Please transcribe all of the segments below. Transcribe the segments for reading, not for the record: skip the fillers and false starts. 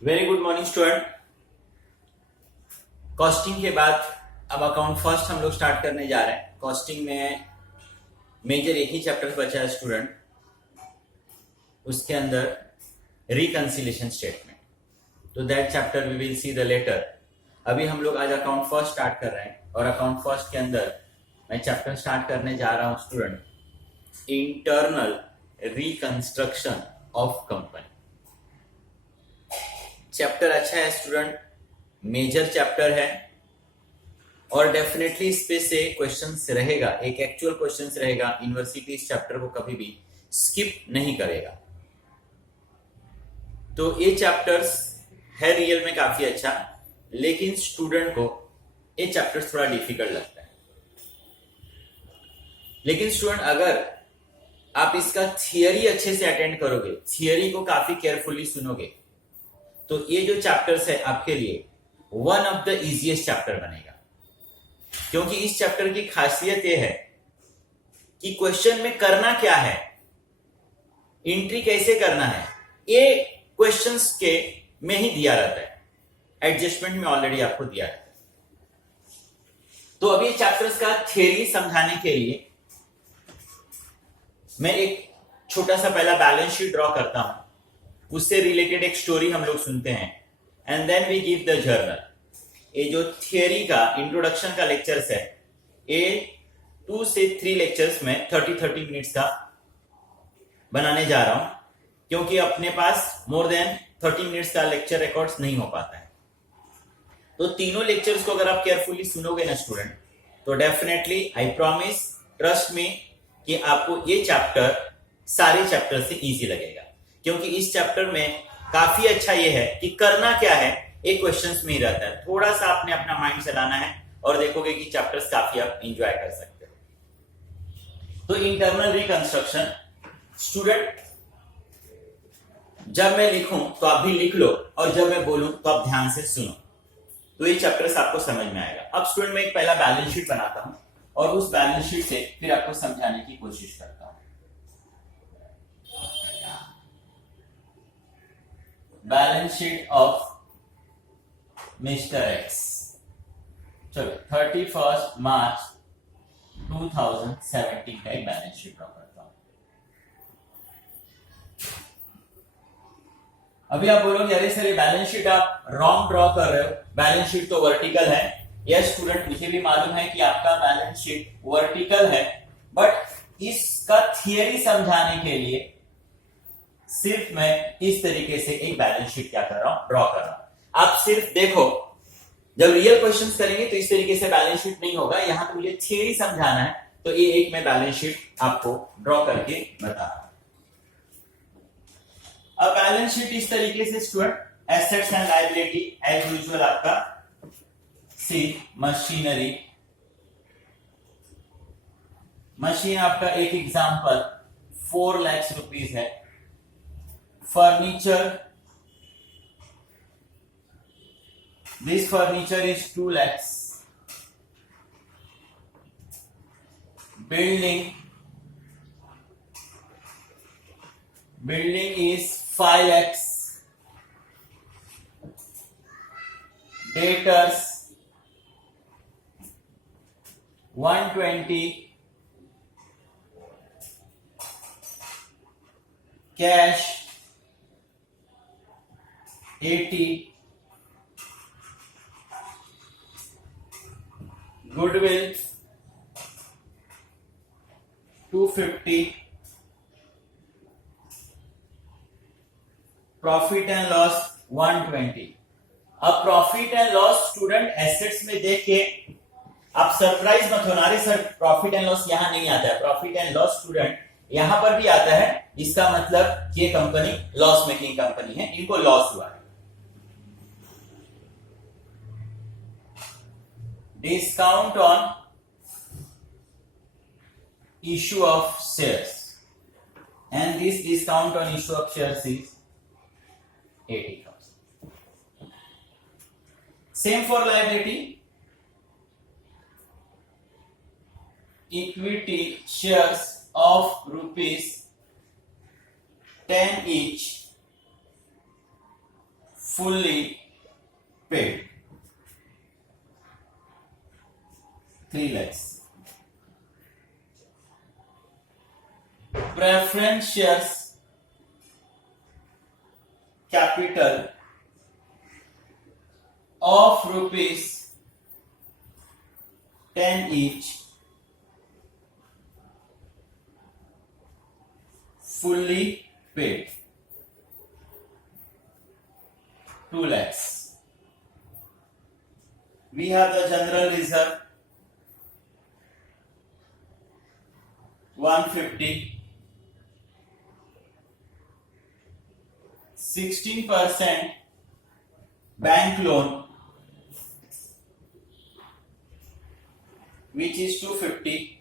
Very good morning student. Costing के बाद अब अकाउंट फर्स्ट हम लोग स्टार्ट करने जा रहे हैं। कॉस्टिंग में मेजर एक ही चैप्टर बचा है स्टूडेंट, उसके अंदर रिकंसिलेशन स्टेटमेंट। तो that chapter we will see the later. अभी हम लोग आज अकाउंट फर्स्ट स्टार्ट कर रहे हैं और अकाउंट फर्स्ट के अंदर मैं चैप्टर स्टार्ट करने जा रहा हूं student, internal reconstruction of company. Chapter अच्छा है स्टूडेंट, मेजर चैप्टर है और डेफिनेटली इस पे से क्वेश्चंस रहेगा, एक एक्चुअल क्वेश्चंस रहेगा। यूनिवर्सिटी इस चैप्टर को कभी भी स्किप नहीं करेगा। तो ये चैप्टर्स है रियल में काफी अच्छा, लेकिन स्टूडेंट को ये चैप्टर्स थोड़ा डिफिकल्ट लगता है। लेकिन स्टूडेंट अगर आप इसका थियरी अच्छे से अटेंड करोगे, थियरी को काफी केयरफुली सुनोगे, तो ये जो चैप्टर्स है आपके लिए one of the easiest chapter बनेगा। क्योंकि इस चैप्टर की खासियत यह है कि क्वेश्चन में करना क्या है, एंट्री कैसे करना है, ये क्वेश्चंस के में ही दिया रहता है। एडजस्टमेंट में ऑलरेडी आपको दिया रहता है। तो अभी चैप्टर्स का थियरी समझाने के लिए मैं एक छोटा सा पहला बैलेंस शीट ड्रॉ करता हूं, उससे रिलेटेड एक स्टोरी हम लोग सुनते हैं and then we give the journal. ये जो थियरी का इंट्रोडक्शन का लेक्चर्स है, ये 2 से 3 लेक्चर्स में 30 मिनट्स का बनाने जा रहा हूं, क्योंकि अपने पास मोर देन 30 मिनट्स का लेक्चर रिकॉर्ड्स नहीं हो पाता है। तो तीनों लेक्चर्स को अगर आप केयरफुली सुनोगे ना स्टूडेंट, तो definitely I promise, trust me, कि आपको ये चैप्टर सारे चैप्टर से इजी लगेगा। क्योंकि इस चैप्टर में काफी अच्छा ये है कि करना क्या है एक क्वेश्चंस में ही रहता है। थोड़ा सा आपने अपना माइंड चलाना है और देखोगे कि चैप्टर्स काफी आप एंजॉय कर सकते हो। तो इंटरनल रिकंस्ट्रक्शन स्टूडेंट, जब मैं लिखूं तो आप भी लिख लो और जब मैं बोलूं तो आप ध्यान से सुनो, तो ये चैप्टर्स आपको समझ में आएगा। अब स्टूडेंट मैं एक पहला बैलेंस शीट बनाता हूं और उस बैलेंस शीट से फिर आपको समझाने की कोशिश करता हूं। Balance sheet of mister x. चलो 31 मार्च 2017 का एक बैलेंस शीट ड्रॉ करता हूं। अभी आप बोलोगे अरे सर ये बैलेंस शीट आप रॉन्ग ड्रॉ कर रहे हो, बैलेंस शीट तो वर्टिकल है। यस स्टूडेंट, मुझे भी मालूम है कि आपका बैलेंस शीट वर्टिकल है, बट इसका थियरी समझाने के लिए सिर्फ मैं इस तरीके से एक बैलेंस शीट क्या कर रहा हूं, ड्रॉ कर रहा हूं। आप सिर्फ देखो, जब रियल क्वेश्चंस करेंगे तो इस तरीके से बैलेंस शीट नहीं होगा। यहां तो मुझे थियरी समझाना है, तो ये एक मैं बैलेंस शीट आपको ड्रॉ करके बता रहा हूं। अब बैलेंस शीट इस तरीके से student, assets and liability as usual आपका सी मशीनरी, मशीन आपका एक एग्जांपल 4 लाख रुपीस है। Furniture, this furniture is 2 lakhs. Building is 5 lakhs. Debtors 120. Cash 80. Goodwill 250. Profit and loss 120। अब profit and loss student assets में देख के आप सरप्राइज मत होना, अरे सर प्रॉफिट एंड लॉस यहां नहीं आता है। प्रॉफिट एंड लॉस स्टूडेंट यहां पर भी आता है। इसका मतलब ये कंपनी लॉस मेकिंग कंपनी है, इनको लॉस हुआ है। Discount on issue of shares, and this discount on issue of shares is 80,000. Same for liability, equity shares of rupees 10 each fully paid 3 lakhs. Preference shares capital of rupees 10 each, fully paid 2 lakhs. We have the general reserve 150, 16% bank loan which is 250,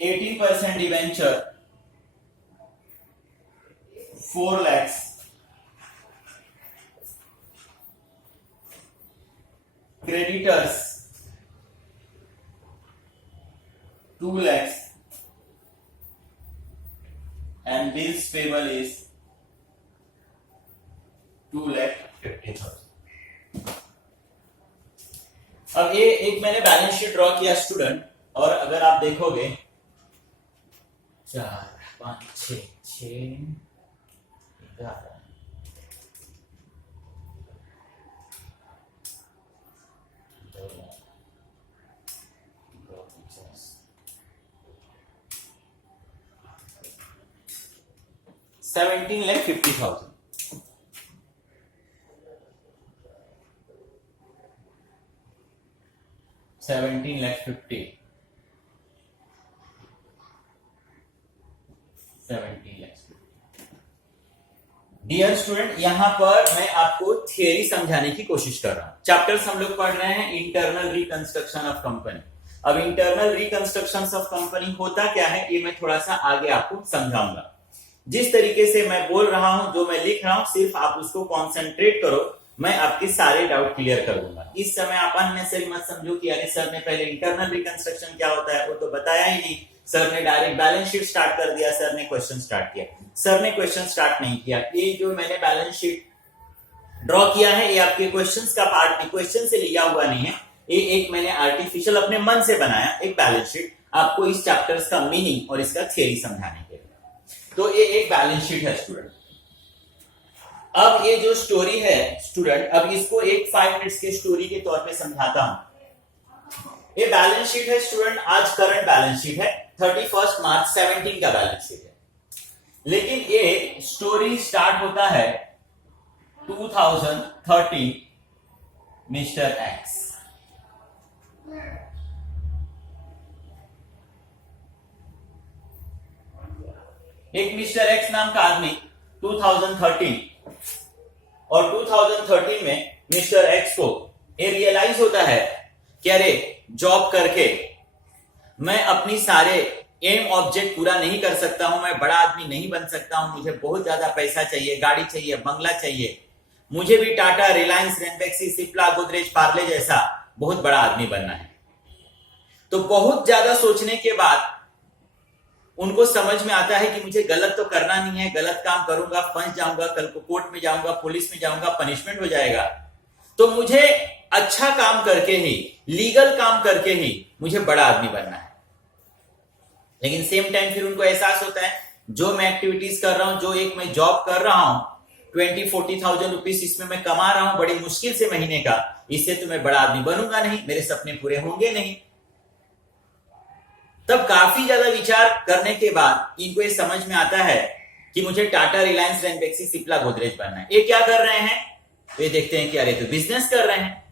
18% debenture 4 lakhs, creditors 2 lakhs, and bills payable is 2,50,000. अब ये एक मैंने balance sheet draw किया student, और अगर आप देखोगे 4 5 6 6 11 17,50,000. Dear student, यहां पर मैं आपको थियरी समझाने की कोशिश कर रहा हूं. चैप्टर्स हम लोग पढ़ रहे हैं इंटरनल रिकंस्ट्रक्शन ऑफ कंपनी. अब इंटरनल रिकंस्ट्रक्शन ऑफ कंपनी होता क्या है, ये मैं थोड़ा सा आगे आपको समझाऊंगा. जिस तरीके से मैं बोल रहा हूं, जो मैं लिख रहा हूं, सिर्फ आप उसको कॉन्सेंट्रेट करो, मैं आपके सारे डाउट क्लियर कर दूंगा. इस समय आप अननेसेसरी मत समझो कि अरे सर ने पहले इंटरनल रिकंस्ट्रक्शन क्या होता है वो तो बताया ही नहीं, सर ने डायरेक्ट बैलेंस शीट स्टार्ट कर दिया, सर ने क्वेश्चन स्टार्ट किया. सर ने क्वेश्चन स्टार्ट नहीं किया. ये जो मैंने बैलेंस शीट ड्रॉ किया है ये आपके क्वेश्चंस का पार्ट नहीं, क्वेश्चन से लिया हुआ नहीं है. ये एक मैंने आर्टिफिशियल अपने मन से बनाया एक बैलेंस शीट, आपको इस चैप्टर्स का मीनिंग और इसका थियरी समझाने के लिए. तो ये एक बैलेंस शीट है स्टूडेंट. अब ये जो स्टोरी है स्टूडेंट, अब इसको एक 5 मिनट्स के स्टोरी के तौर पे समझाता हूं. ये बैलेंस शीट है स्टूडेंट, आज करंट बैलेंस शीट है, 31 मार्च 17 का बैलेंस शीट है. लेकिन ये स्टोरी स्टार्ट होता है 2013 मिस्टर एक्स. एक मिस्टर एक्स नाम का आदमी 2013 और 2013 में मिस्टर एक्स को ये रियलाइज होता है कि अरे जॉब करके मैं अपनी सारे एम ऑब्जेक्ट पूरा नहीं कर सकता हूं, मैं बड़ा आदमी नहीं बन सकता हूं, मुझे बहुत ज्यादा पैसा चाहिए, गाड़ी चाहिए, बंगला चाहिए, मुझे भी टाटा, रिलायंस, रेनबेक्सी, सिप्ला, गोदरेज, पार्ले जैसा बहुत बड़ा आदमी बनना है. तो बहुत ज्यादा सोचने के बाद उनको समझ में आता है कि मुझे गलत तो करना नहीं है, गलत काम करूंगा फंस जाऊंगा, कल को कोर्ट में जाऊंगा, पुलिस में जाऊंगा, पनिशमेंट हो जाएगा. तो मुझे अच्छा काम करके ही, लीगल काम करके ही मुझे बड़ा आदमी बनना है. लेकिन सेम टाइम फिर उनको एहसास होता है जो मैं एक्टिविटीज कर रहा हूं, जो एक मैं जॉब कर रहा हूं, 20-40,000 रुपीज इसमें मैं कमा रहा हूं बड़ी मुश्किल से महीने का, इससे तो मैं बड़ा आदमी बनूंगा नहीं, मेरे सपने पूरे होंगे नहीं. तब काफी ज्यादा विचार करने के बाद इनको ये समझ में आता है कि मुझे टाटा, रिलायंस, रेनबेक्सी, सिप्ला, गोदरेज बनना है. ये क्या कर रहे हैं, ये देखते हैं कि अरे तो बिजनेस कर रहे हैं,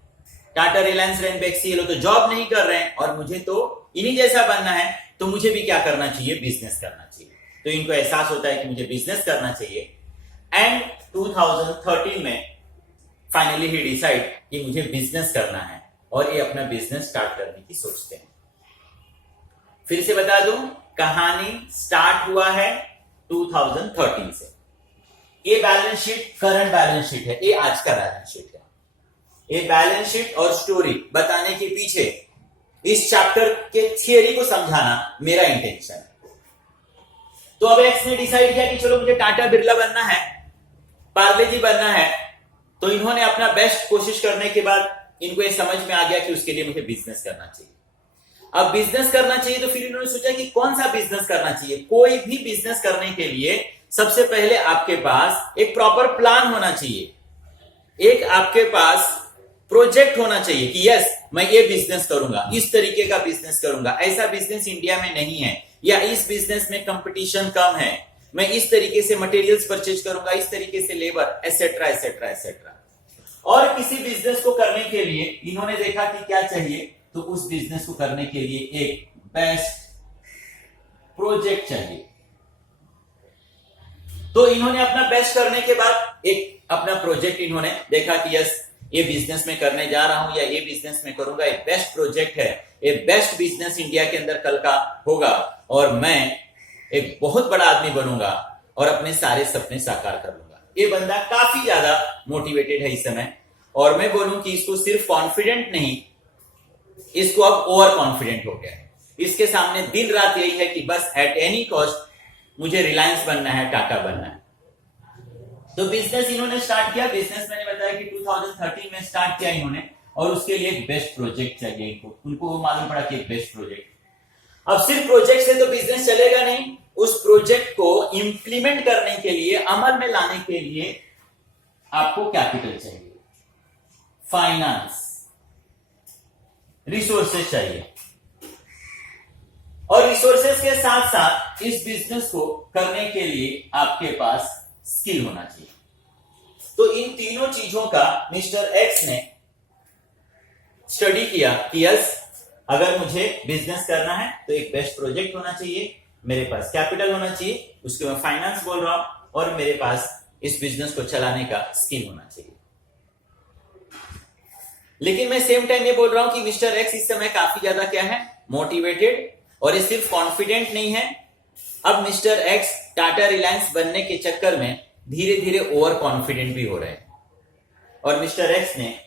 टाटा, रिलायंस, रेनबेक्सी, ये लोग तो जॉब नहीं कर रहे हैं और मुझे तो इन्हीं जैसा बनना है, तो मुझे भी क्या करना चाहिए, बिजनेस करना चाहिए. तो इनको एहसास होता है कि मुझे बिजनेस करना चाहिए. एंड 2013 में फाइनली ही डिसाइड कि मुझे बिजनेस करना है और ये अपना बिजनेस स्टार्ट करने की सोचते हैं. फिर से बता दूं, कहानी स्टार्ट हुआ है 2013 से. ये balance sheet current balance sheet है, ये आज का बैलेंस शीट है. ये बैलेंस शीट और स्टोरी बताने के पीछे इस चैप्टर के थियरी को समझाना मेरा इंटेंशन है. तो अब एक्स ने डिसाइड किया कि चलो मुझे टाटा बिरला बनना है, पार्ले जी बनना है। तो इन्होंने अपना बेस्ट कोशिश करने के बाद इनको ये समझ में आ गया कि उसके लिए मुझे बिजनेस करना चाहिए। अब बिजनेस करना चाहिए तो फिर इन्होंने सोचा कि कौन सा बिजनेस करना चाहिए। कोई भी बिजनेस करने के लिए सबसे पहले आपके पास एक प्रॉपर प्लान होना चाहिए, एक आपके पास प्रोजेक्ट होना चाहिए कि यस मैं ये बिजनेस करूंगा, इस तरीके का बिजनेस करूंगा, ऐसा बिजनेस इंडिया में नहीं है, या इस बिजनेस में कंपटीशन कम है, मैं इस तरीके से मटेरियल्स परचेज करूंगा, इस तरीके से लेबर, एसेट्रा एसेट्रा एसेट्रा। और किसी बिजनेस को करने के लिए इन्होंने देखा कि क्या चाहिए, तो उस बिजनेस को करने के लिए एक बेस्ट प्रोजेक्ट चाहिए। तो इन्होंने अपना बेस्ट करने के बाद एक अपना प्रोजेक्ट इन्होंने देखा कि यस ये बिजनेस में करने जा रहा हूं या ये बिजनेस में करूंगा, ये बेस्ट प्रोजेक्ट है, ये बेस्ट बिजनेस इंडिया के अंदर कल का होगा और मैं एक बहुत बड़ा आदमी बनूंगा और अपने सारे सपने साकार कर लूंगा। ये बंदा काफी ज्यादा मोटिवेटेड है इस समय, और मैं बोलूं कि इसको सिर्फ कॉन्फिडेंट नहीं, इसको अब ओवर कॉन्फिडेंट हो गया है। इसके सामने दिन रात यही है कि बस एट एनी कॉस्ट मुझे रिलायंस बनना है, टाटा बनना है। तो बिजनेस इन्होंने स्टार्ट किया। बिजनेस मैंने बताया कि 2013 में स्टार्ट किया इन्होंने, और उसके लिए एक बेस्ट प्रोजेक्ट चाहिए इनको। उनको वो मालूम पड़ा कि एक बेस्ट प्रोजेक्ट। अब सिर्फ प्रोजेक्ट से तो बिजनेस चलेगा नहीं, उस प्रोजेक्ट को इंप्लीमेंट करने के लिए, अमल में लाने के लिए आपको कैपिटल चाहिए, फाइनेंस, रिसोर्सेज चाहिए। और रिसोर्सेज के साथ साथ इस बिजनेस को करने के लिए आपके पास स्किल होना चाहिए। तो इन तीनों चीजों का मिस्टर एक्स ने स्टडी किया कि यस अगर मुझे बिजनेस करना है तो एक बेस्ट प्रोजेक्ट होना चाहिए, मेरे पास कैपिटल होना चाहिए, उसके मैं फाइनेंस बोल रहा हूं, और मेरे पास इस बिजनेस को चलाने का स्किल होना चाहिए। लेकिन मैं सेम टाइम ये बोल रहा हूं कि मिस्टर एक्स इस समय काफी ज्यादा क्या है, मोटिवेटेड, और ये सिर्फ कॉन्फिडेंट नहीं है। अब मिस्टर एक्स टाटा रिलायंस बनने के चक्कर में धीरे धीरे ओवर कॉन्फिडेंट भी हो रहे हैं। और मिस्टर एक्स ने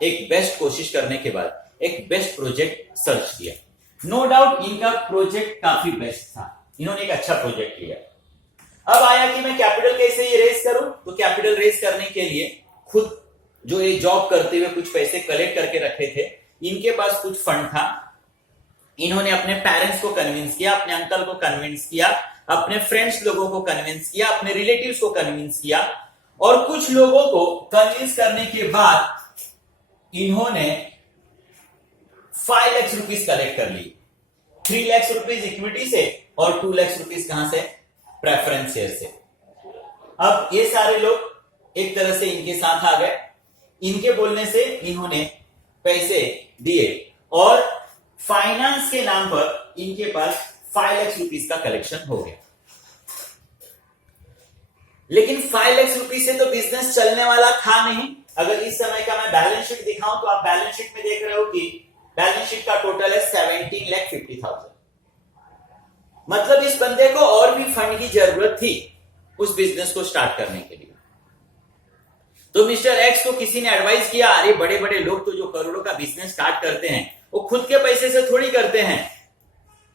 एक बेस्ट कोशिश करने के बाद एक बेस्ट प्रोजेक्ट सर्च किया। नो डाउट इनका प्रोजेक्ट काफी बेस्ट था, इन्होंने एक अच्छा प्रोजेक्ट लिया। अब आया कि मैं कैपिटल कैसे ये रेज करूं, तो कैपिटल रेज करने के लिए खुद जो ये जॉब करते हुए कुछ पैसे कलेक्ट करके रखे थे, इनके पास कुछ फंड था। इन्होंने अपने पेरेंट्स को कन्विंस किया, अपने अंकल को कन्विंस किया, अपने फ्रेंड्स लोगों को कन्विंस किया, अपने रिलेटिव्स को कन्विंस किया, और कुछ लोगों को कन्विंस करने के बाद इन्होंने 5 लाख रुपीज कलेक्ट कर ली। 3 लाख रुपीज इक्विटी से और 2 लाख रुपीज कहां से, प्रेफरेंस शेयर से। अब ये सारे लोग एक तरह से इनके साथ आ गए, इनके बोलने से इन्होंने पैसे दिए और फाइनेंस के नाम पर इनके पास 5 लाख रुपीज का कलेक्शन हो गया। लेकिन 5 लाख रुपीज से तो बिजनेस चलने वाला था नहीं। अगर इस समय का मैं बैलेंस शीट दिखाऊं तो आप बैलेंस शीट में देख रहे हो कि बैलेंस शीट का टोटल है 17,50,000। मतलब इस बंदे को और भी फंड की जरूरत थी उस बिजनेस को स्टार्ट करने के लिए। तो मिस्टर एक्स को किसी ने एडवाइस किया, अरे बड़े बड़े लोग तो जो करोड़ों का बिजनेस स्टार्ट करते हैं वो खुद के पैसे से थोड़ी करते हैं,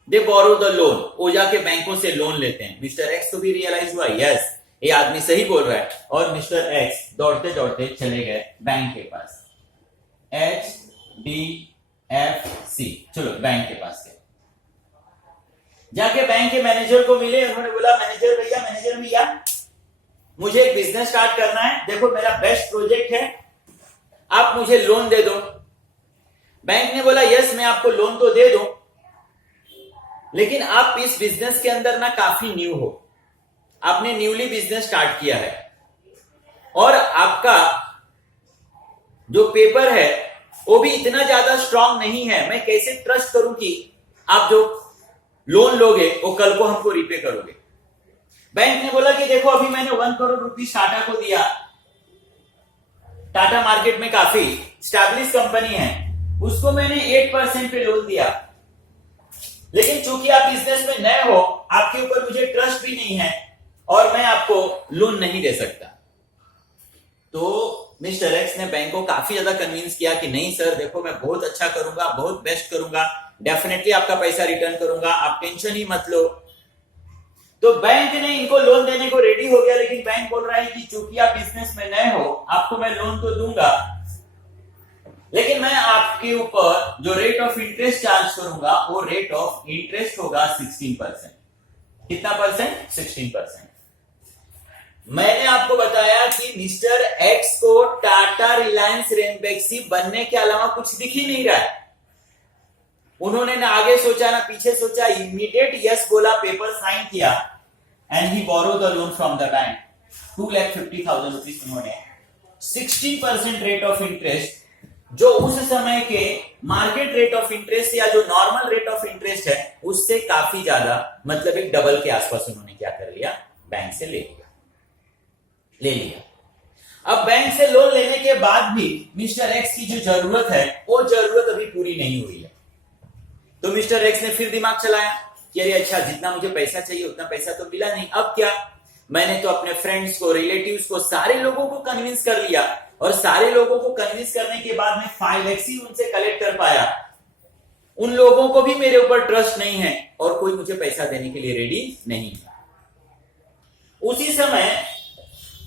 दे बोरो द लोन, वो जाके बैंकों से लोन लेते हैं। मिस्टर एक्स को भी रियलाइज हुआ यस ये आदमी सही बोल रहा है, और मिस्टर एक्स दौड़ते दौड़ते चले गए बैंक के पास, HDFC, चलो बैंक के पास गए। जाके बैंक के मैनेजर को मिले, उन्होंने बोला मैनेजर भैया मुझे एक बिजनेस स्टार्ट करना है, देखो मेरा बेस्ट प्रोजेक्ट है, आप मुझे लोन दे दो। बैंक ने बोला यस मैं आपको लोन तो दे दूं, लेकिन आप इस बिजनेस के अंदर ना काफी न्यू हो, आपने न्यूली बिजनेस स्टार्ट किया है, और आपका जो पेपर है वो भी इतना ज्यादा स्ट्रांग नहीं है, मैं कैसे ट्रस्ट करूं कि आप जो लोन लोगे वो कल को हमको रीपे करोगे। बैंक ने बोला कि देखो अभी मैंने 1 करोड़ रुपीस टाटा को दिया, टाटा मार्केट में काफी स्टैब्लिश कंपनी है, उसको मैंने 8% पे लोन दिया, लेकिन चूंकि आप बिजनेस में नए हो, आपके ऊपर मुझे ट्रस्ट भी नहीं है और मैं आपको लोन नहीं दे सकता। तो मिस्टर एक्स ने बैंक को काफी ज्यादा कन्विंस किया कि नहीं सर देखो मैं बहुत अच्छा करूंगा, बहुत बेस्ट करूंगा, डेफिनेटली आपका पैसा रिटर्न करूंगा, आप टेंशन ही मत लो। तो बैंक ने इनको लोन देने को रेडी हो गया, लेकिन बैंक बोल रहा है कि चूंकि आप बिजनेस में नए हो, आपको मैं लोन तो दूंगा, लेकिन मैं आपके ऊपर जो रेट ऑफ इंटरेस्ट चार्ज करूंगा वो रेट ऑफ इंटरेस्ट होगा 16%। कितना परसेंट? 16%। मैंने आपको बताया कि मिस्टर एक्स को टाटा रिलायंस रेनबैक्सी बनने के अलावा कुछ दिख ही नहीं रहा है। उन्होंने ना आगे सोचा ना पीछे सोचा, इमीडिएट यस बोला, पेपर साइन किया and he borrow the loan from the bank 2,50,000 rupees. उन्होंने 16% रेट ऑफ इंटरेस्ट, जो उस समय के मार्केट रेट ऑफ इंटरेस्ट या जो नॉर्मल रेट ऑफ इंटरेस्ट है उससे काफी ज्यादा, मतलब एक डबल के आसपास उन्होंने क्या कर लिया, बैंक से ले लिया। अब बैंक से लोन लेने के बाद भी मिस्टर एक्स की जो जरूरत है वो जरूरत अभी पूरी नहीं हुई है। तो मिस्टर एक्स ने फिर दिमाग चलाया कि अरे अच्छा, जितना मुझे पैसा चाहिए उतना पैसा तो मिला नहीं, अब क्या? मैंने तो अपने फ्रेंड्स को, रिलेटिव्स को, सारे लोगों को कन्विंस कर लिया, और सारे लोगों को कन्विंस करने के बाद मैं 5 ही उनसे कलेक्ट कर पाया। उन लोगों को भी मेरे ऊपर ट्रस्ट नहीं है और कोई मुझे पैसा देने के लिए रेडी नहीं है। उसी समय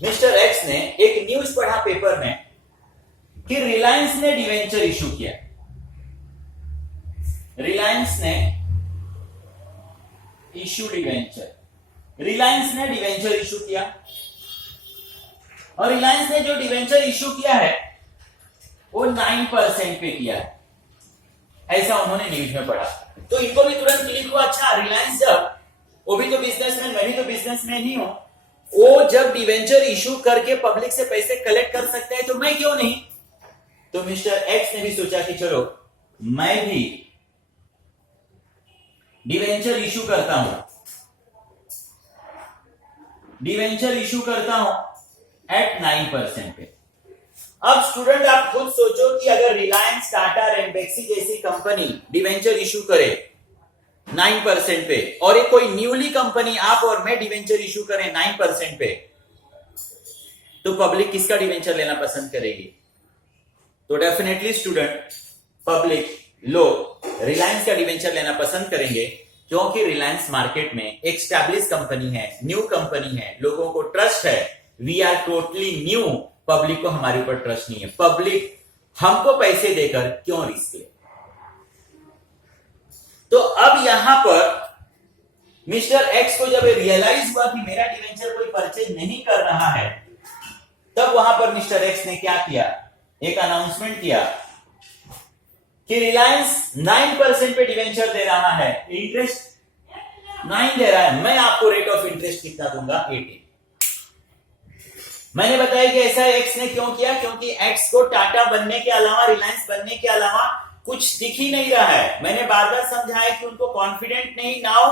मिस्टर एक्स ने एक न्यूज पढ़ा पेपर में कि रिलायंस ने डिवेंचर इशू किया। रिलायंस ने डिवेंचर इशू किया, और रिलायंस ने जो डिवेंचर इशू किया है वो 9% पे किया है, ऐसा उन्होंने न्यूज में पढ़ा। तो इनको भी तुरंत क्लिक हुआ, अच्छा रिलायंस जब, वो भी तो बिजनेसमैन, मैं भी तो बिजनेसमैन ही हूं, वो जब डिवेंचर इशू करके पब्लिक से पैसे कलेक्ट कर सकते हैं तो मैं क्यों नहीं? तो मिस्टर एक्स ने भी सोचा कि चलो मैं भी डिवेंचर इशू करता हूं एट 9% पे। अब स्टूडेंट आप खुद सोचो कि अगर रिलायंस, टाटा, रेनबैक्सी जैसी कंपनी डिवेंचर इशू करे 9% पे, और एक कोई न्यूली कंपनी आप और मैं डिवेंचर इशू करें 9% पे, तो पब्लिक किसका डिवेंचर लेना पसंद करेगी? तो डेफिनेटली स्टूडेंट, पब्लिक, लोग रिलायंस का डिवेंचर लेना पसंद करेंगे, क्योंकि रिलायंस मार्केट में एक स्टैब्लिश कंपनी है, न्यू कंपनी है, लोगों को ट्रस्ट है। We are totally new, public को हमारे ऊपर ट्रस्ट नहीं है। पब्लिक हमको पैसे देकर क्यों रिस्क ले? तो अब यहां पर मिस्टर एक्स को जब रियलाइज हुआ कि मेरा डिवेंचर कोई परचेज नहीं कर रहा है, तब वहां पर मिस्टर एक्स ने क्या किया, एक अनाउंसमेंट किया कि रिलायंस 9% पे डिवेंचर दे रहा है, इंटरेस्ट 9 दे रहा है, मैं आपको रेट ऑफ इंटरेस्ट कितना दूंगा, 18। मैंने बताया कि ऐसा एक्स ने क्यों किया, क्योंकि एक्स को टाटा बनने के अलावा, रिलायंस बनने के अलावा कुछ दिख ही नहीं रहा है। मैंने बार बार समझाया कि उनको कॉन्फिडेंट नहीं, नाउ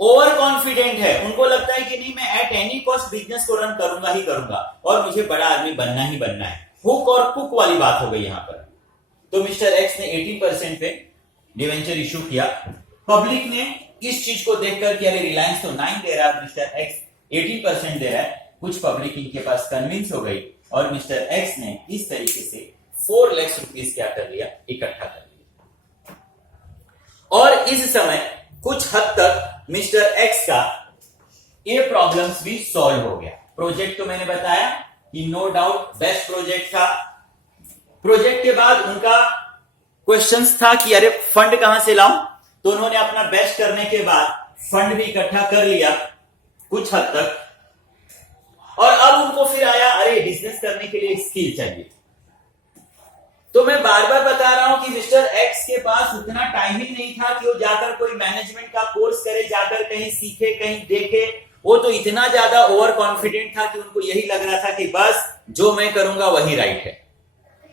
ओवर कॉन्फिडेंट है। उनको लगता है कि नहीं, मैं एट एनी कॉस्ट बिजनेस को रन करूंगा ही करूंगा और मुझे बड़ा आदमी बनना ही बनना है। हुक और कुक वाली बात हो गई यहां पर। तो मिस्टर एक्स ने 18% पे डिवेंचर इशू किया। पब्लिक ने इस चीज को देखकर कि अरे रिलायंस तो 9 दे रहा है, मिस्टर एक्स 18% दे रहा है, कुछ पब्लिक इनके पास कन्विंस हो गई और मिस्टर एक्स ने इस तरीके से 4 लाख रुपीस क्या कर लिया, इकट्ठा कर लिया। और इस समय कुछ हद तक मिस्टर एक्स का ये प्रॉब्लम्स भी सॉल्व हो गया। प्रोजेक्ट तो मैंने बताया कि नो डाउट बेस्ट प्रोजेक्ट था। प्रोजेक्ट के बाद उनका क्वेश्चंस था कि अरे फंड कहां से लाऊं, तो उन्होंने अपना बेस्ट करने के बाद फंड भी इकट्ठा कर लिया कुछ हद तक। और अब उनको फिर आया, अरे बिजनेस करने के लिए स्किल चाहिए। तो मैं बार बार बता रहा हूं कि मिस्टर एक्स के पास उतना टाइम ही नहीं था कि वो जाकर कोई मैनेजमेंट का कोर्स करे, जाकर कहीं सीखे, कहीं देखे। वो तो इतना ज्यादा ओवर कॉन्फिडेंट था कि उनको यही लग रहा था कि बस जो मैं करूंगा वही राइट है।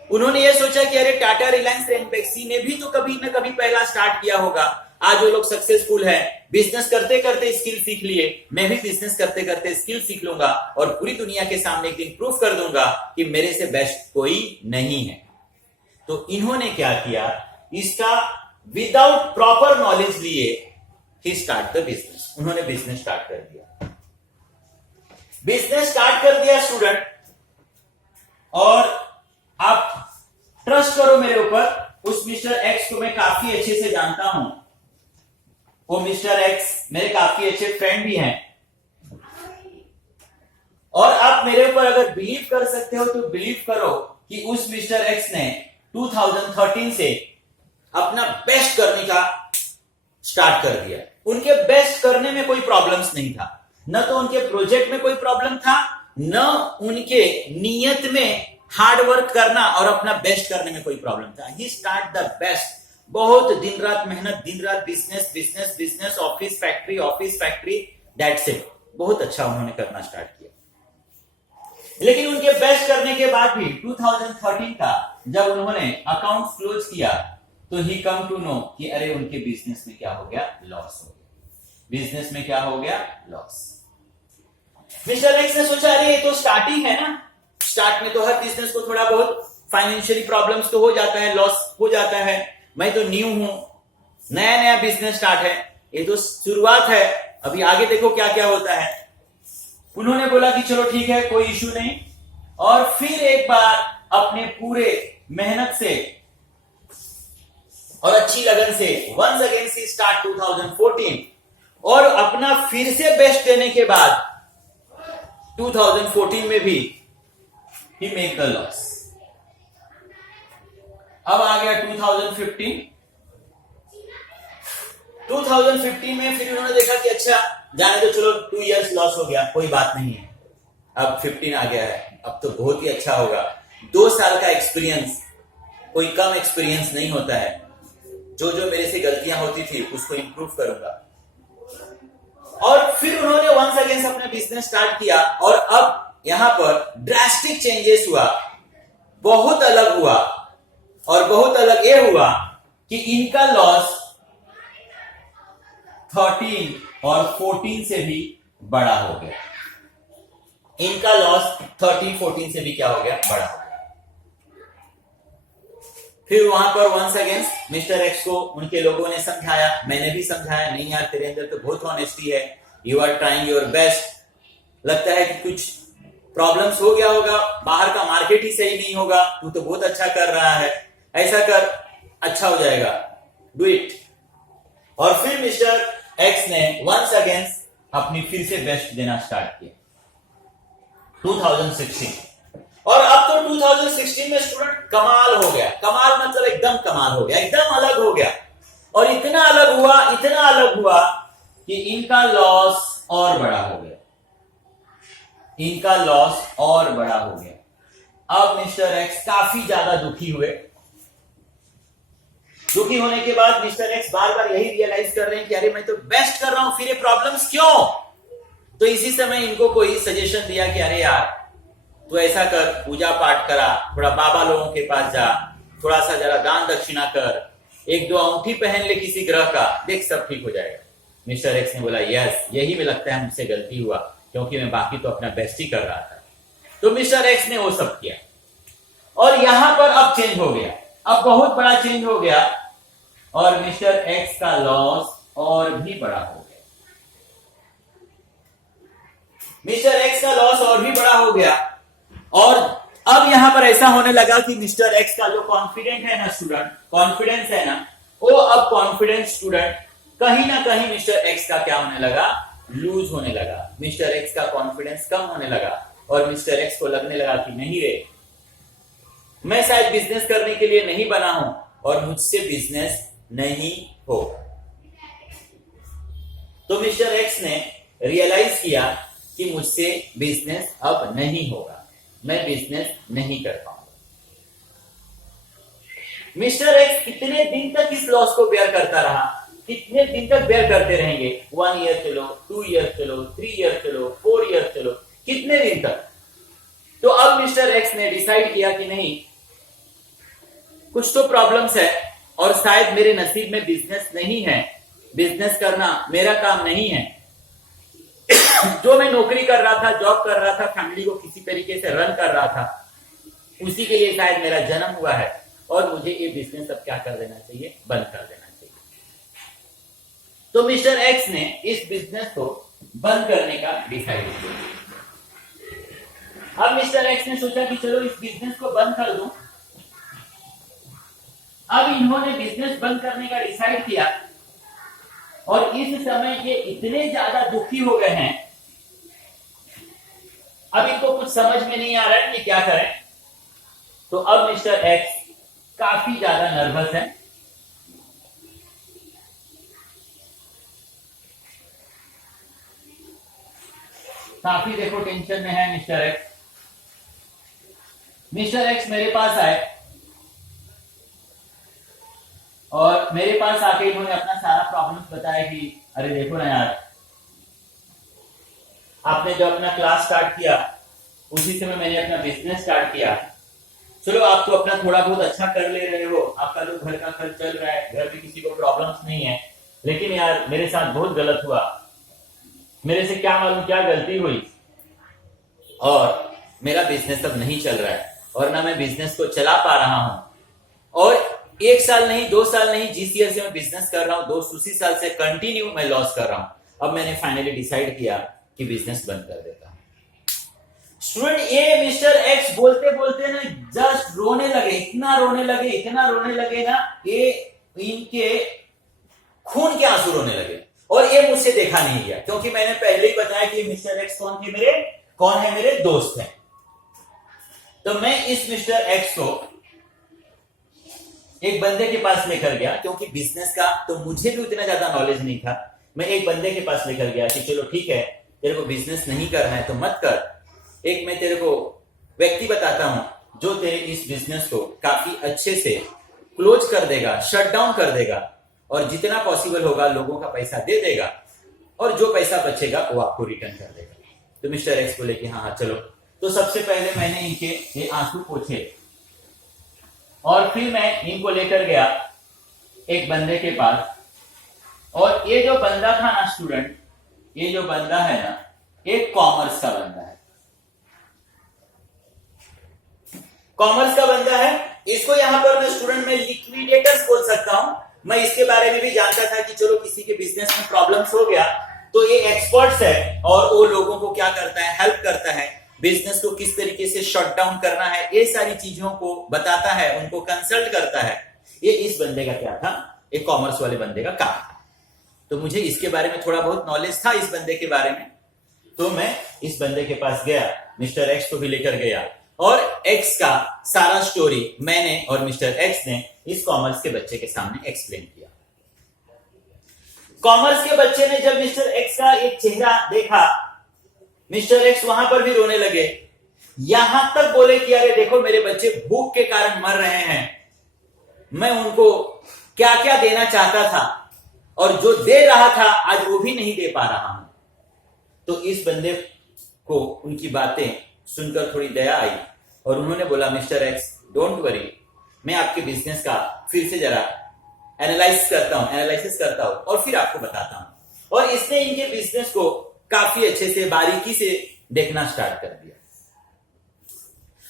उन्होंने ये सोचा कि अरे टाटा, रिलायंस, रेनबैक्सी ने भी तो कभी ना कभी पहला स्टार्ट किया होगा। आज वो लोग सक्सेसफुल है, बिजनेस करते करते स्किल सीख लिए, मैं भी बिजनेस करते करते स्किल सीख लूंगा और पूरी दुनिया के सामने एक दिन प्रूफ कर दूंगा कि मेरे से बेस्ट कोई नहीं है। तो इन्होंने क्या किया, इसका विदाउट प्रॉपर नॉलेज लिए ही स्टार्ट द बिजनेस। उन्होंने बिजनेस स्टार्ट कर दिया, स्टूडेंट। और आप ट्रस्ट करो मेरे ऊपर, उस मिस्टर एक्स को मैं काफी अच्छे से जानता हूं। वो मिस्टर एक्स मेरे काफी अच्छे फ्रेंड भी हैं। और आप मेरे ऊपर अगर बिलीव कर सकते हो तो बिलीव करो कि उस मिस्टर एक्स ने 2013 से अपना बेस्ट करने का स्टार्ट कर दिया। उनके बेस्ट करने में कोई प्रॉब्लम्स नहीं था, न तो उनके प्रोजेक्ट में कोई प्रॉब्लम था, न उनके नियत में हार्ड वर्क करना और अपना बेस्ट करने में कोई प्रॉब्लम था। ही स्टार्ट द बेस्ट, बहुत दिन रात मेहनत, दिन रात business business business, office factory, that's it. बहुत अच्छा उन्होंने करना स्टार्ट किया। लेकिन उनके बेस्ट करने के बाद भी 2013 का जब उन्होंने अकाउंट क्लोज किया तो ही कम टू नो कि अरे उनके बिजनेस में क्या हो गया, लॉस हो गया। बिजनेस में क्या हो गया, लॉस। मिस्टर एक्स ने सोचा अरे ये तो स्टार्टिंग है ना, स्टार्ट में तो हर बिजनेस को थोड़ा बहुत फाइनेंशियली प्रॉब्लम्स तो हो जाता है, लॉस हो जाता है। मैं तो न्यू हूं, नया नया बिजनेस स्टार्ट है, ये तो शुरुआत है, अभी आगे देखो क्या क्या होता है। उन्होंने बोला कि चलो ठीक है, कोई इश्यू नहीं। और फिर एक बार अपने पूरे मेहनत से और अच्छी लगन से वंस अगेन सी स्टार्ट 2014, और अपना फिर से बेस्ट देने के बाद 2014 में भी ही मेक द लॉस। अब आ गया 2015 में फिर उन्होंने देखा कि अच्छा जाने तो, चलो 2 इयर्स लॉस हो गया, कोई बात नहीं है, अब 15 आ गया है, अब तो बहुत ही अच्छा होगा। 2 साल का एक्सपीरियंस कोई कम एक्सपीरियंस नहीं होता है, जो जो मेरे से गलतियां होती थी उसको इंप्रूव करूंगा। और फिर उन्होंने वंस अगेन अपना बिजनेस स्टार्ट किया, और अब यहां पर ड्रास्टिक चेंजेस हुआ, बहुत अलग हुआ। और बहुत अलग ये हुआ कि इनका लॉस 13 और 14 से भी बड़ा हो गया। इनका लॉस 13-14 से भी क्या हो गया, बड़ा हो गया। फिर वहां पर वंस अगेन मिस्टर एक्स को उनके लोगों ने समझाया, मैंने भी समझाया, नहीं यार तेरे अंदर तो बहुत ऑनेस्टी है, you are trying your best, लगता है कि कुछ प्रॉब्लम्स हो गया होगा, बाहर का मार्केट ही सही नहीं होगा, तू तो बहुत अच्छा कर रहा है, ऐसा कर, अच्छा हो जाएगा, डू इट। और फिर मिस्टर एक्स ने वंस अगेन अपनी फिर से बेस्ट देना स्टार्ट किया 2016। और अब तो 2016 में स्टूडेंट कमाल हो गया, कमाल मतलब एकदम कमाल हो गया, एकदम अलग हो गया। और इतना अलग हुआ कि इनका लॉस और बड़ा हो गया, इनका लॉस और बड़ा हो गया। अब मिस्टर एक्स काफी ज्यादा दुखी हुए। दुखी होने के बाद मिस्टर एक्स बार बार यही रियलाइज कर रहे हैं कि अरे मैं तो बेस्ट कर रहा हूं, फिर ये प्रॉब्लम्स क्यों। तो इसी समय इनको कोई सजेशन दिया कि अरे यार तू ऐसा कर, पूजा पाठ करा, थोड़ा बाबा लोगों के पास जा, थोड़ा सा जरा दान दक्षिणा कर, 1-2 अंगूठी पहन ले किसी ग्रह का, देख सब ठीक हो जाएगा। मिस्टर एक्स ने बोला यस, यही में लगता है मुझसे गलती हुआ, क्योंकि मैं बाकी तो अपना बेस्ट ही कर रहा था। तो मिस्टर एक्स ने वो सब किया, और यहां पर अब चेंज हो गया, अब बहुत बड़ा चेंज हो गया, और मिस्टर एक्स का लॉस और भी बड़ा हो गया। मिस्टर एक्स का लॉस और भी बड़ा हो गया। और अब यहां पर ऐसा होने लगा कि मिस्टर एक्स का जो कॉन्फिडेंट है ना स्टूडेंट, कॉन्फिडेंस है ना, वो अब कॉन्फिडेंस स्टूडेंट कहीं ना कहीं मिस्टर एक्स का क्या होने लगा, लूज होने लगा। मिस्टर एक्स का कॉन्फिडेंस कम होने लगा, और मिस्टर एक्स को लगने लगा कि नहीं रे, मैं शायद बिजनेस करने के लिए नहीं बना हूं, और मुझसे बिजनेस नहीं हो। तो मिस्टर एक्स ने रियलाइज किया कि मुझसे बिजनेस अब नहीं होगा, मैं बिजनेस नहीं कर पाऊंगा। मिस्टर एक्स कितने दिन तक इस लॉस को बेयर करता रहा, कितने दिन तक बेयर करते रहेंगे, 1 ईयर चलो, 2 ईयर चलो, 3 ईयर चलो, 4 ईयर चलो, कितने दिन तक। तो अब मिस्टर एक्स ने डिसाइड किया कि नहीं, कुछ तो प्रॉब्लम्स है, और शायद मेरे नसीब में बिजनेस नहीं है, बिजनेस करना मेरा काम नहीं है। जो मैं नौकरी कर रहा था, जॉब कर रहा था, फैमिली को किसी तरीके से रन कर रहा था, उसी के लिए शायद मेरा जन्म हुआ है, और मुझे ये बिजनेस अब क्या कर देना चाहिए, बंद कर देना चाहिए। तो मिस्टर एक्स ने इस बिजनेस को बंद करने का डिसाइड किया। अब मिस्टर एक्स ने सोचा कि चलो इस बिजनेस को बंद कर दूं। अब इन्होंने बिजनेस बंद करने का डिसाइड किया, और इस समय ये इतने ज्यादा दुखी हो गए हैं। अब इनको कुछ समझ में नहीं आ रहा है कि क्या करें। तो अब मिस्टर एक्स काफी ज्यादा नर्वस है। काफी देखो टेंशन में है मिस्टर एक्स। मिस्टर एक्स मेरे पास आए और मेरे पास आके इन्होंने अपना सारा प्रॉब्लम्स बताया कि अरे देखो ना यार, आपने जो अपना क्लास स्टार्ट किया उसी समय मैंने अपना बिजनेस स्टार्ट किया। चलो आप तो अपना थोड़ा बहुत अच्छा कर ले रहे हो, आपका जो घर का खर्च चल रहा है, घर में किसी को प्रॉब्लम्स नहीं है, लेकिन यार मेरे साथ बहुत गलत हुआ। मेरे से क्या मालूम क्या गलती हुई और मेरा बिजनेस अब नहीं चल रहा है और ना मैं बिजनेस को चला पा रहा हूं। और 1 साल नहीं 2 साल नहीं, जिस ईयर से मैं बिजनेस कर रहा हूं 2 उसी साल से कंटिन्यू मैं लॉस कर रहा हूं। अब मैंने फाइनली डिसाइड किया कि बिजनेस बंद कर देता हूं। स्टूडेंट ये मिस्टर एक्स बोलते बोलते ना जस्ट रोने लगे, इतना रोने लगे ना, ये इनके खून के आंसू रोने लगे। और ये मुझसे देखा नहीं गया क्योंकि मैंने पहले ही बताया कि मिस्टर एक्स कौन है, मेरे दोस्त हैं। तो मैं इस मिस्टर एक्स को एक बंदे के पास लेकर गया, क्योंकि बिजनेस का तो मुझे भी उतना ज्यादा नॉलेज नहीं था। मैं एक बंदे के पास लेकर गया कि चलो ठीक है, तेरे को बिजनेस नहीं करना है तो मत कर, एक मैं तेरे को व्यक्ति बताता हूं जो तेरे इस बिजनेस को काफी अच्छे से क्लोज कर देगा, शट डाउन कर देगा और जितना पॉसिबल होगा लोगों का पैसा दे देगा और जो पैसा बचेगा वो आपको रिटर्न कर देगा। तो मिस्टर एक्स बोले कि हाँ चलो। तो सबसे पहले मैंने इनके ये आंसू पोंछे और फिर मैं इनको लेकर गया एक बंदे के पास। और ये जो बंदा था ना स्टूडेंट, ये जो बंदा है ना, एक कॉमर्स का बंदा है। कॉमर्स का बंदा है, इसको यहां पर मैं स्टूडेंट में लिक्विडेटर्स बोल सकता हूं। मैं इसके बारे में भी जानता था कि चलो किसी के बिजनेस में प्रॉब्लम्स हो गया तो ये एक्सपर्ट्स है और वो लोगों को क्या करता है, हेल्प करता है, बिजनेस को किस तरीके से शट डाउन करना है, ये सारी चीजों को बताता है, उनको कंसल्ट करता है। ये इस बंदे का क्या था, एक कॉमर्स वाले बंदे का काम था। तो मुझे इसके बारे में थोड़ा बहुत नॉलेज था इस बंदे के बारे में। तो मैं इस बंदे के पास गया, मिस्टर एक्स को भी लेकर गया और एक्स का सारा स्टोरी मैंने और मिस्टर एक्स ने इस कॉमर्स के बच्चे के सामने एक्सप्लेन किया। कॉमर्स के बच्चे ने जब मिस्टर एक्स का एक चेहरा देखा, मिस्टर एक्स वहां पर भी रोने लगे, यहां तक बोले कि अरे देखो मेरे बच्चे भूख के कारण मर रहे हैं, मैं उनको क्या क्या देना चाहता था और जो दे रहा था आज वो भी नहीं दे पा रहा हूं। तो इस बंदे को उनकी बातें सुनकर थोड़ी दया आई और उन्होंने बोला मिस्टर एक्स डोंट वरी, मैं आपके बिजनेस का फिर से जरा एनालिसिस करता हूं और फिर आपको बताता हूं। और इसने इनके बिजनेस को काफी अच्छे से बारीकी से देखना स्टार्ट कर दिया।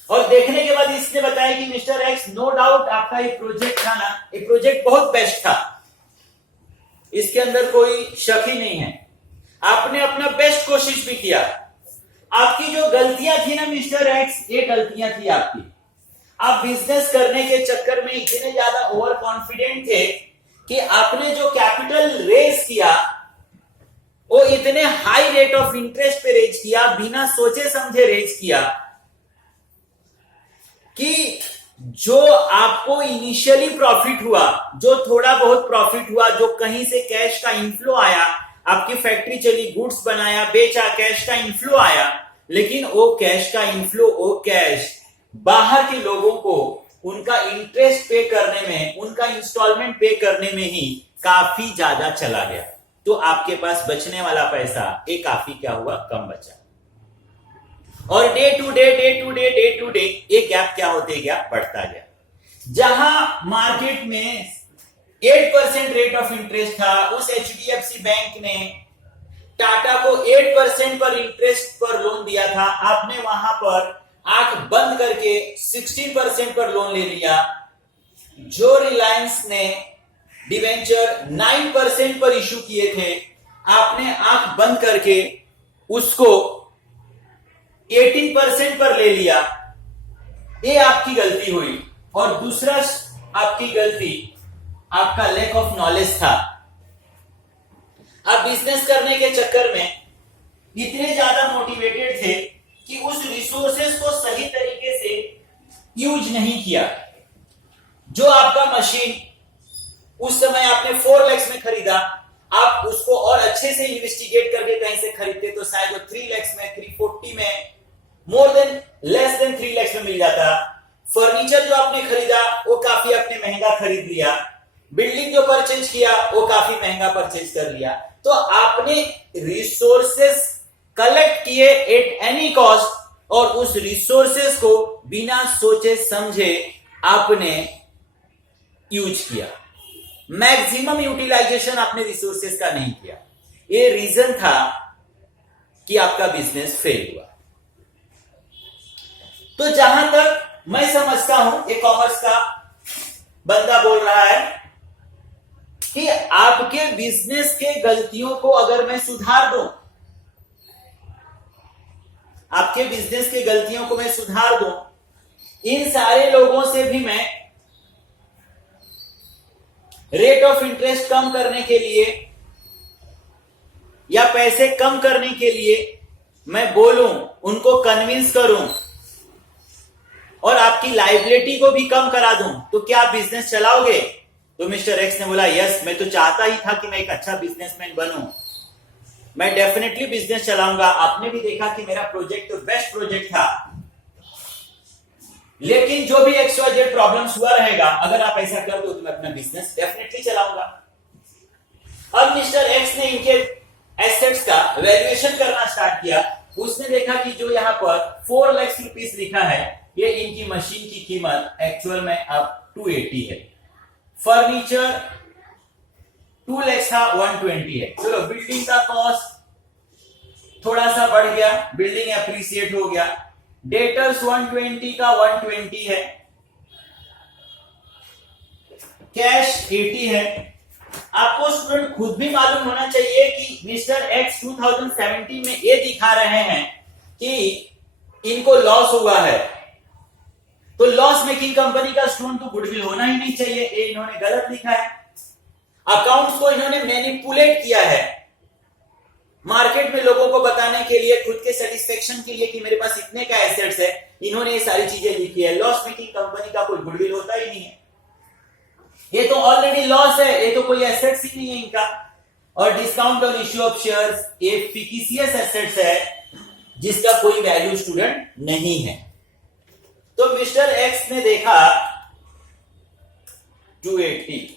और देखने के बाद इसने बताया कि मिस्टर एक्स नो डाउट आपका ये प्रोजेक्ट था ना, ये प्रोजेक्ट बहुत बेस्ट था, इसके अंदर कोई शक ही नहीं है, आपने अपना बेस्ट कोशिश भी किया। आपकी जो गलतियां थी ना मिस्टर एक्स, ये गलतियां थी आपकी। आप बिजनेस करने के चक्कर में इतने ज्यादा ओवर कॉन्फिडेंट थे कि आपने जो कैपिटल रेज किया वो इतने हाई रेट ऑफ इंटरेस्ट पे रेज किया, बिना सोचे समझे रेज किया कि जो आपको इनिशियली प्रॉफिट हुआ, जो थोड़ा बहुत प्रॉफिट हुआ, जो कहीं से कैश का इनफ्लो आया, आपकी फैक्ट्री चली, गुड्स बनाया, बेचा, कैश का इनफ्लो आया, लेकिन वो कैश का इनफ्लो, वो कैश बाहर के लोगों को उनका इंटरेस्ट पे करने में, उनका इंस्टॉलमेंट पे करने में ही काफी ज्यादा चला गया। तो आपके पास बचने वाला पैसा ये काफी क्या हुआ, कम बचा। और डे टू डे ये गैप क्या होते गया, बढ़ता गया। जहां मार्केट में 8% रेट ऑफ इंटरेस्ट था, उस एचडीएफसी बैंक ने टाटा को 8% पर इंटरेस्ट पर लोन दिया था, आपने वहां पर आंख बंद करके 16% पर लोन ले लिया। जो रिलायंस ने डिवेंचर 9% पर इशू किए थे, आपने आंख बंद करके उसको 18% पर ले लिया। ये आपकी गलती हुई। और दूसरा आपकी गलती, आपका लैक ऑफ नॉलेज था। आप बिजनेस करने के चक्कर में इतने ज्यादा मोटिवेटेड थे कि उस रिसोर्सेस को सही तरीके से यूज नहीं किया। जो आपका मशीन उस समय आपने 4 lakhs में खरीदा, आप उसको और अच्छे से इन्वेस्टिगेट करके कहीं से खरीदते तो शायद वो 3 lakhs में, 340 में, लेस देन 3 lakhs में मिल जाता। फर्नीचर जो आपने खरीदा वो काफी आपने महंगा खरीद लिया, बिल्डिंग जो परचेज किया वो काफी महंगा परचेज कर लिया। तो आपने रिसोर्सेस कलेक्ट किए एट एनी कॉस्ट और उस रिसोर्सेस को बिना सोचे समझे आपने यूज किया। मैक्सिमम यूटिलाइजेशन आपने रिसोर्सेस का नहीं किया। ये रीजन था कि आपका बिजनेस फेल हुआ। तो जहां तक मैं समझता हूं, एक कॉमर्स का बंदा बोल रहा है कि आपके बिजनेस के गलतियों को अगर मैं सुधार दूं, आपके बिजनेस के गलतियों को मैं सुधार दूं, इन सारे लोगों से भी मैं रेट ऑफ इंटरेस्ट कम करने के लिए या पैसे कम करने के लिए मैं बोलूं, उनको कन्विंस करूं और आपकी लायबिलिटी को भी कम करा दूं, तो क्या आप बिजनेस चलाओगे? तो मिस्टर एक्स ने बोला यस, मैं तो चाहता ही था कि मैं एक अच्छा बिजनेसमैन बनूं, मैं डेफिनेटली बिजनेस चलाऊंगा। आपने भी देखा कि मेरा प्रोजेक्ट तो बेस्ट प्रोजेक्ट था, लेकिन जो भी XYZ प्रॉब्लम्स हुआ रहेगा, अगर आप ऐसा कर दो तो मैं अपना बिजनेस डेफिनेटली चलाऊंगा। अब मिस्टर एक्स ने इनके एसेट्स का वैल्यूएशन करना स्टार्ट किया। उसने देखा कि जो यहां पर 4 लाख रुपीस लिखा है, ये इनकी मशीन की कीमत एक्चुअल में अब 280 है। फर्नीचर 2 लाख था, 120 है। चलो बिल्डिंग का कॉस्ट थोड़ा सा बढ़ गया, बिल्डिंग एप्रिसिएट हो गया। डेटर्स 120 का 120 है, कैश 80 है। आपको स्टूडेंट खुद भी मालूम होना चाहिए कि मिस्टर एक्स 2017 में ये दिखा रहे हैं कि इनको लॉस हुआ है, तो लॉस मेकिंग कंपनी का स्टूडेंट तो गुडविल होना ही नहीं चाहिए, ये इन्होंने गलत लिखा है। अकाउंट्स को इन्होंने मैनिपुलेट किया है मार्केट में लोगों को बताने के लिए, खुद के सेटिस्फेक्शन के लिए कि मेरे पास इतने का एसेट्स है, इन्होंने ये सारी चीजें लिखी है। लॉस मेकिंग कंपनी का कोई गुडविल होता ही नहीं है, ये तो ऑलरेडी लॉस है, ये तो कोई एसेट्स ही नहीं है इनका। और discount on issue of shares, ये फिक्टिशियस एसेट्स है जिसका कोई वैल्यू स्टूडेंट नहीं है। तो मिस्टर एक्स ने देखा 280,